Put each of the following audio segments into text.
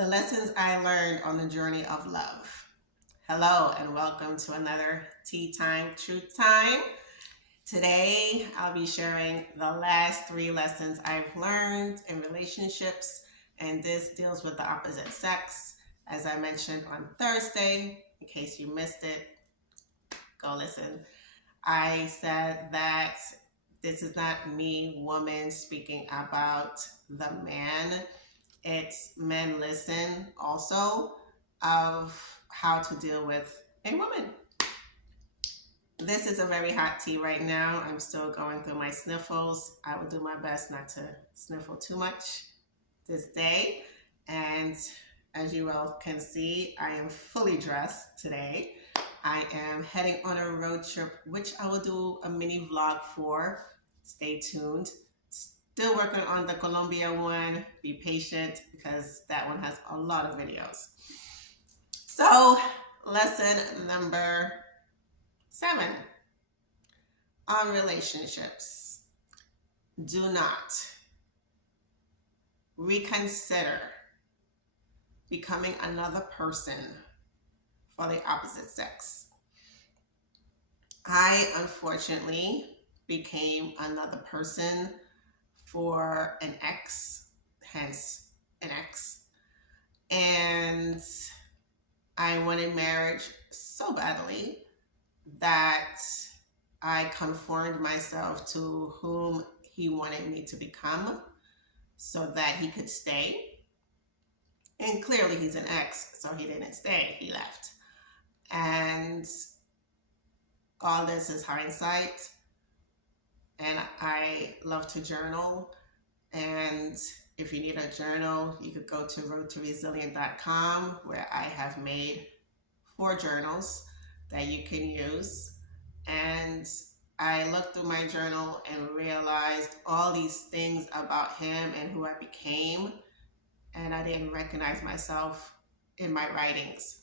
The lessons I learned on the journey of love. Hello, and welcome to another Tea Time Truth Time. Today, I'll be sharing the last three lessons I've learned in relationships, and this deals with the opposite sex. As I mentioned on Thursday, in case you missed it, go listen. I said that this is not me, woman, speaking about the man. It's men listen also of how to deal with a woman. This is a very hot tea right now. I'm still going through my sniffles. I will do my best not to sniffle too much this day. And as you all can see, I am fully dressed today. I am heading on a road trip, which I will do a mini vlog for. Stay tuned. Still working on the Colombia one. Be patient because that one has a lot of videos. So, lesson number 7 on relationships. Do not reconsider becoming another person for the opposite sex. I unfortunately became another person for an ex, hence an ex. And I wanted marriage so badly that I conformed myself to whom he wanted me to become so that he could stay. And clearly he's an ex, so he didn't stay, he left. And all this is hindsight. And I love to journal. And if you need a journal, you could go to roadtoresilient.com where I have made 4 journals that you can use. And I looked through my journal and realized all these things about him and who I became, and I didn't recognize myself in my writings.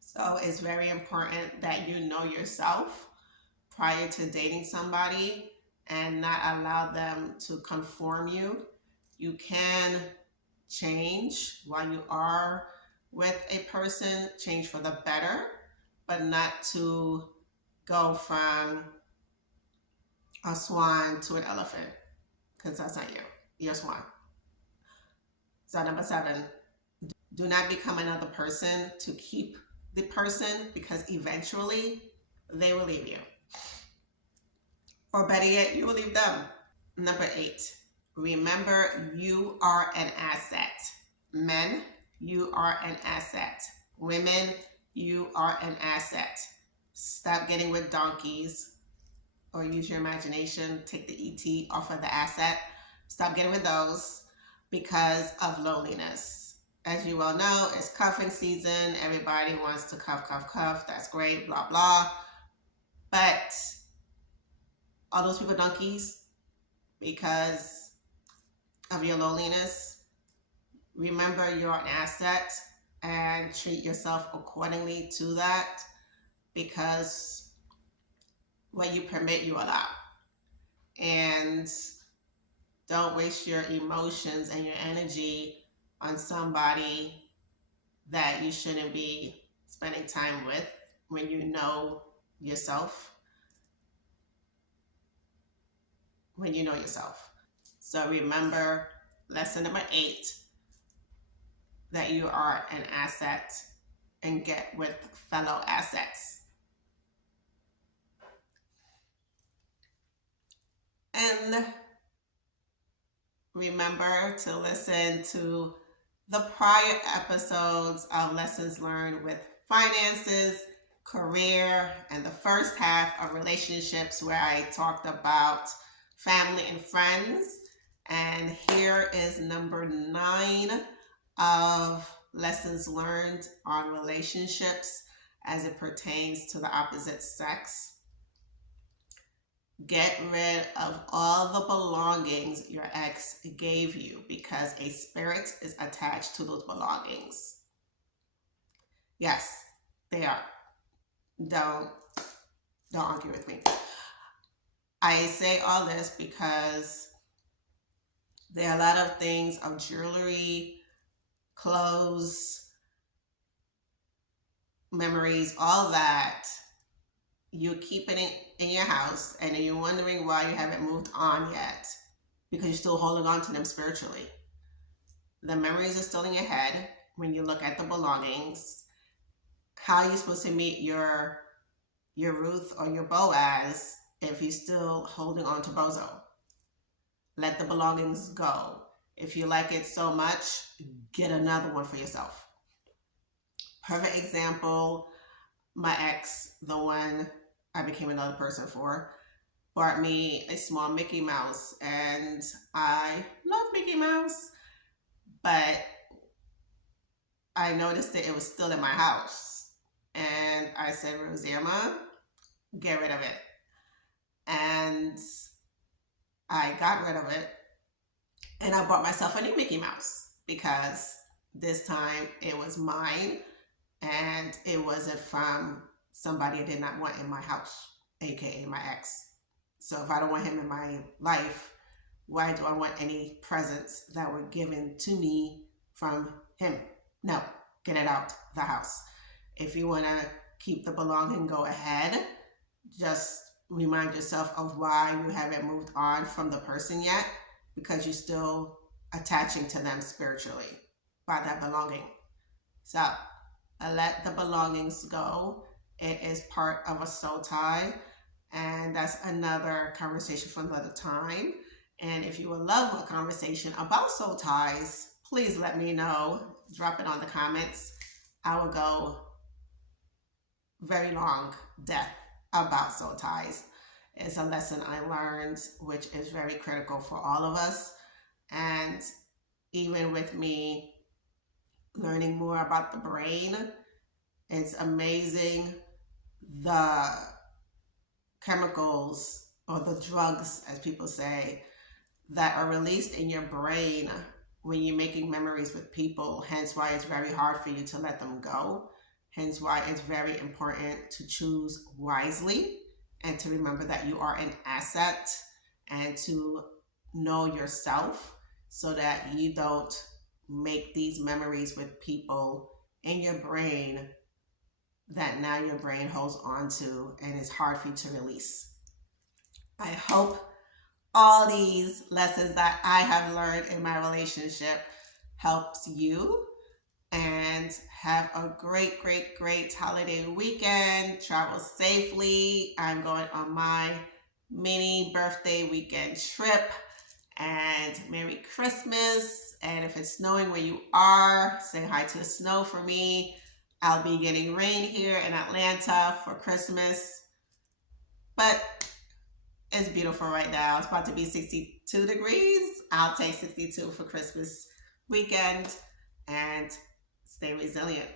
So it's very important that you know yourself prior to dating somebody and not allow them to conform you. You can change while you are with a person, change for the better, but not to go from a swan to an elephant, because that's not you. You're a swan. So number 7, do not become another person to keep the person, because eventually they will leave you. Or better yet, you will leave them. Number 8, remember you are an asset. Men, you are an asset. Women, you are an asset. Stop getting with donkeys, or use your imagination. Take the ET off of the asset. Stop getting with those because of loneliness. As you well know, it's cuffing season. Everybody wants to cuff, cuff, cuff. That's great, blah, blah. But are those people donkeys because of your loneliness? Remember you're an asset and treat yourself accordingly to that, because what you permit, you allow. And don't waste your emotions and your energy on somebody that you shouldn't be spending time with when you know yourself. When you know yourself. So remember lesson number 8, that you are an asset, and get with fellow assets. And remember to listen to the prior episodes of Lessons Learned with Finances, Career, and the first half of Relationships, where I talked about family and friends. And here is number 9 of Lessons Learned on Relationships as it pertains to the opposite sex. Get rid of all the belongings your ex gave you, because a spirit is attached to those belongings. Yes, they are. Don't argue with me. I say all this because there are a lot of things of jewelry, clothes, memories, all that, you keep it in your house, and then you're wondering why you haven't moved on yet because you're still holding on to them spiritually. The memories are still in your head when you look at the belongings. How are you supposed to meet your Ruth or your Boaz if you're still holding on to Bozo? Let the belongings go. If you like it so much, get another one for yourself. Perfect example, my ex, the one I became another person for, bought me a small Mickey Mouse, and I love Mickey Mouse, but I noticed that it was still in my house. And I said, Rosanna, get rid of it. And I got rid of it, and I bought myself a new Mickey Mouse because this time it was mine and it wasn't from somebody I did not want in my house, aka my ex. So if I don't want him in my life, why do I want any presents that were given to me from him? No, get it out the house. If you want to keep the belonging, go ahead. Just remind yourself of why you haven't moved on from the person yet, because you're still attaching to them spiritually by that belonging. So let the belongings go. It is part of a soul tie, and that's another conversation for another time. And if you would love a conversation about soul ties, please let me know. Drop it on the comments. I will go very long depth about soul ties. It's a lesson I learned, which is very critical for all of us. And even with me learning more about the brain, it's amazing the chemicals, or the drugs, as people say, that are released in your brain when you're making memories with people. Hence why it's very hard for you to let them go. Hence why it's very important to choose wisely and to remember that you are an asset, and to know yourself so that you don't make these memories with people in your brain that now your brain holds on to and it's hard for you to release. I hope all these lessons that I have learned in my relationship helps you, and have a great, great, great holiday weekend. Travel safely. I'm going on my mini birthday weekend trip, and Merry Christmas. And if it's snowing where you are, say hi to the snow for me. I'll be getting rain here in Atlanta for Christmas, but it's beautiful right now. It's about to be 62 degrees. I'll take 62 for Christmas weekend, and stay resilient.